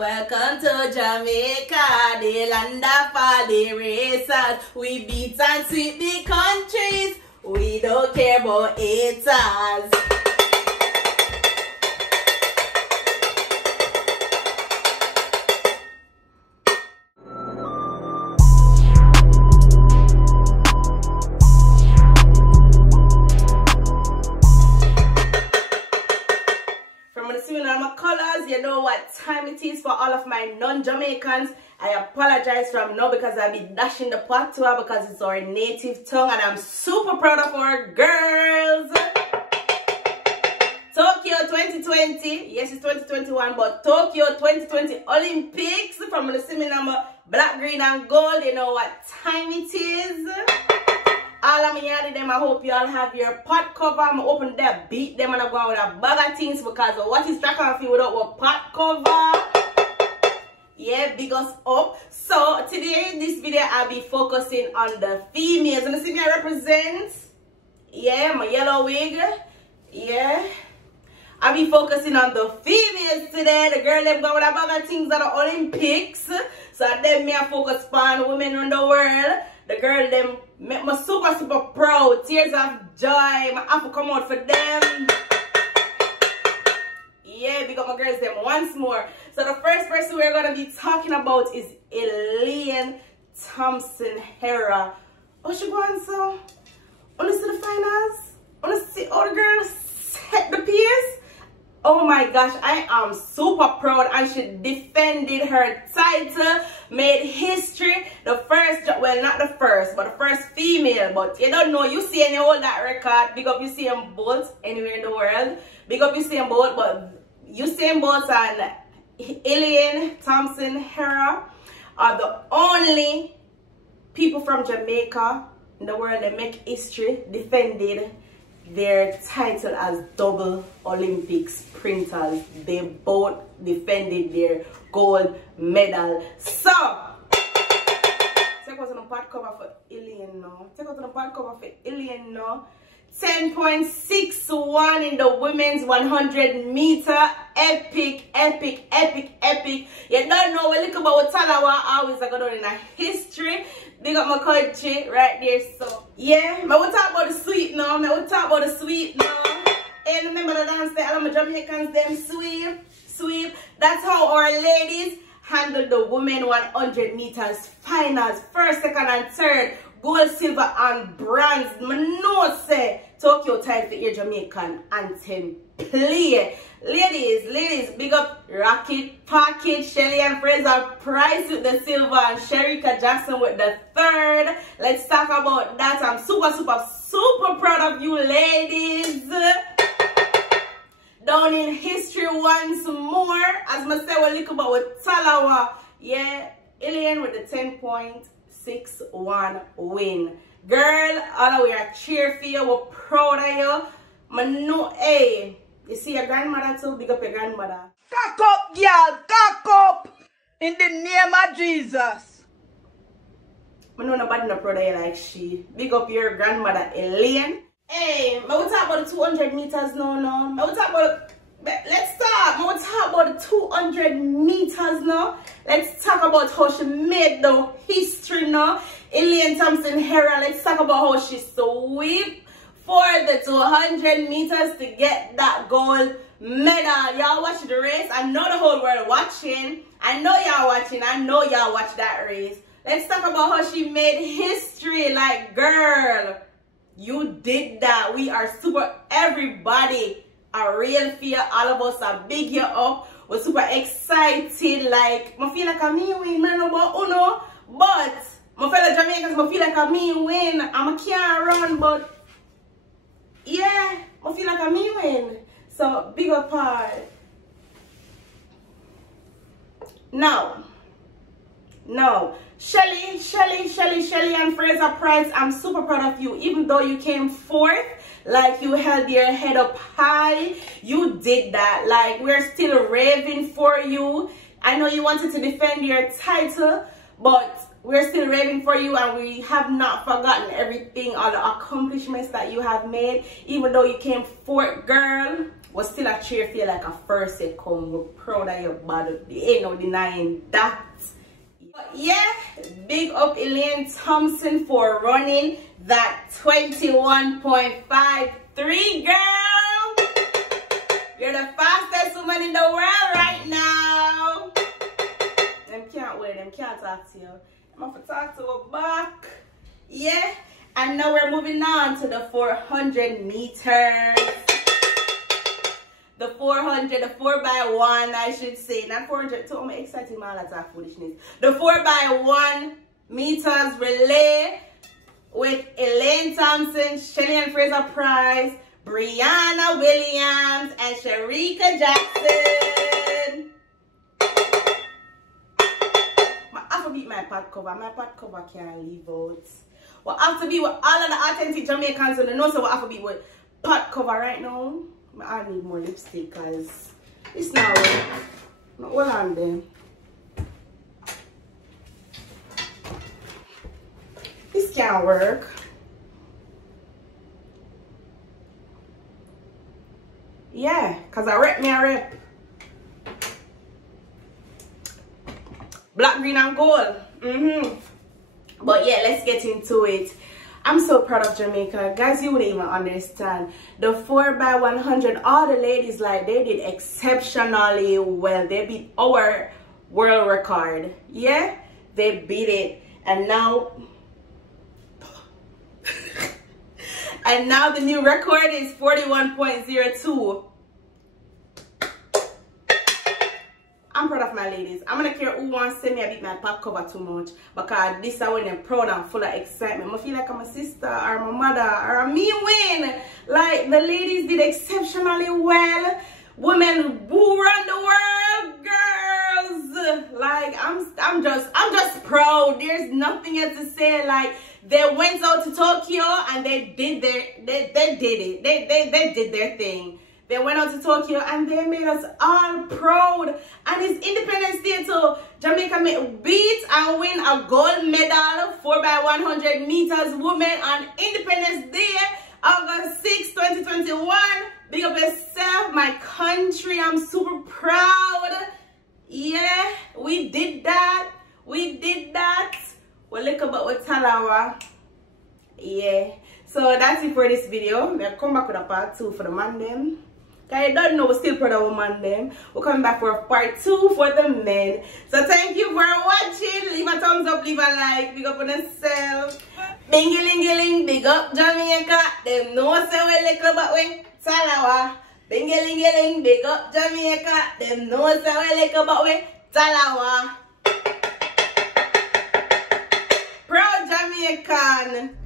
Welcome to Jamaica, the land of all the races. We beat and sweep the countries. We don't care about haters. You know what time it is for all of my non-Jamaicans. I apologize from now because I'll be dashing the patois because it's our native tongue and I'm super proud of our girls. Tokyo 2020, yes it's 2021, but Tokyo 2020 Olympics from the seminar black, green and gold. You know what time it is. All of me yardie them, I hope you all have your pot cover. I'm open there, beat them and I'm going with a bag of things because what is track off you without a pot cover? Yeah, big us up. So today in this video I'll be focusing on the females. And you see me I represent, yeah, my yellow wig. Yeah. I'll be focusing on the females today. The girl them going with a bag of things at the Olympics. So them me I focus on women around the world. The girl them make me super proud. Tears of joy. I have to come out for them. Yeah, big up my girls them once more. So the first person we're gonna be talking about is elainethompson Hera. Oh, she going so? Wanna see the finals? Wanna see all the girls set the pace? Oh my gosh, I am super proud, and she defended her title, made history, the first, well not the first, but the first female, but you don't know, you see any hold that record, big up you see them both anywhere in the world, big up you see them both, but you see them both and elainethompson Hera are the only people from Jamaica in the world that make history, defended their title as double Olympic sprinters. They both defended their gold medal. So, take us on the part cover for Elaine now. Take us on the part cover for Elaine now. 10.61 in the women's 100 meter. Epic. You don't know a little about tallawah. Always I go down in a history. Big up my country right there. So yeah, I will talk about the sweet now. And remember the dance there, all of my Jamaicans them sweep. That's how our ladies handle the women 100 meters finals. First, second and third. Gold, silver and bronze. I know say Tokyo time for your Jamaican anthem play. Ladies, big up Rocket Package, Shelly and Fraser Price with the silver and Sherickajackson with the third. Let's talk about that. I'm super proud of you ladies. Down in history once more. As I say, we'll look about with tallawah. Yeah, Elaine with the 10.61 win. Girl, all we are cheer for you. We're proud of you. I know, hey, you see your grandmother too? Big up your grandmother. Cock up, girl. Cock up. In the name of Jesus. I know nobody no proud of you like she. Big up your grandmother, Elaine. Hey, I will talk about the 200 meters now. I will talk about, let's start. I will talk about the 200 meters now. Let's talk about how she made the history now. elainethompson Hera, let's talk about how she sweep for the 200 meters to get that gold medal. Y'all watch the race. I know the whole world watching. I know y'all watching. I know y'all watch that race. Let's talk about how she made history. Like, girl, you did that. We are super, everybody are real fear. All of us are big you up. We're super excited. Like, I feel like me win. I don't know about Uno, but my fellow Jamaicans, I feel like me win. I can't run, but yeah, I feel like me win. So, big up part. Now, Shelly and Fraser Price, I'm super proud of you. Even though you came fourth, like you held your head up high, you did that. Like, we're still raving for you. I know you wanted to defend your title, but we're still raving for you, and we have not forgotten everything, all the accomplishments that you have made. Even though you came fourth, girl, we're still a cheer for you like a first you come. We're proud of your body. There ain't no denying that. But yeah, big up elainethompson for running that 21.53, girl. You're the fastest woman in the world right now. Them can't wait, them can't talk to you. I'm going to talk to her back. Yeah, and now we're moving on to the 400 meters. The 400, the 4x1, I should say. Not 400, so I'm excited, man. That's our foolishness. The 4x1 meters relay with elainethompson, Shelly and Fraser Price, Brianawilliams, and sherickajackson. I have to beat my pad cover. My pad cover can't leave out. Well, I have to be with all of the authentic Jamaicans, and know so I have to be with pad cover right now. I need more lipstick because it's not working. Hold on then. This can't work. Yeah, because I rep me a rep. Black, green, and gold. But yeah, let's get into it. I'm so proud of Jamaica. Guys, you wouldn't even understand. The 4x100, all the ladies, like, they did exceptionally well. They beat our world record. Yeah, they beat it. And now and now the new record is 41.02. I'm proud of my ladies. I'm gonna care who wants to say me I beat my pack cover too much, because this is when I'm proud and full of excitement. I feel like I'm a sister or my mother or me win. Like, the ladies did exceptionally well. Women who run the world, girls. Like, I'm just proud. There's nothing else to say. Like, they went out to Tokyo and they did their thing. They went out to Tokyo and they made us all proud. And it's Independence Day, so Jamaica beat and win a gold medal 4x100 meters women on Independence Day, August 6, 2021. Big up yourself, my country. I'm super proud. Yeah, we did that. We did that. Well, look about what tallawah. Yeah. So that's it for this video. We'll come back with a part 2 for the man them. I don't know, we're still proud of woman them. We're coming back for a part 2 for the men. So thank you for watching. Leave a thumbs up, leave a like, big up on yourself. Bingy-lingy-ling, big up Jamaica. Them know say we likkle but we tallawah. Bingy-lingy-ling, big up Jamaica. Them know say we likkle but we tallawah. Proud Jamaican.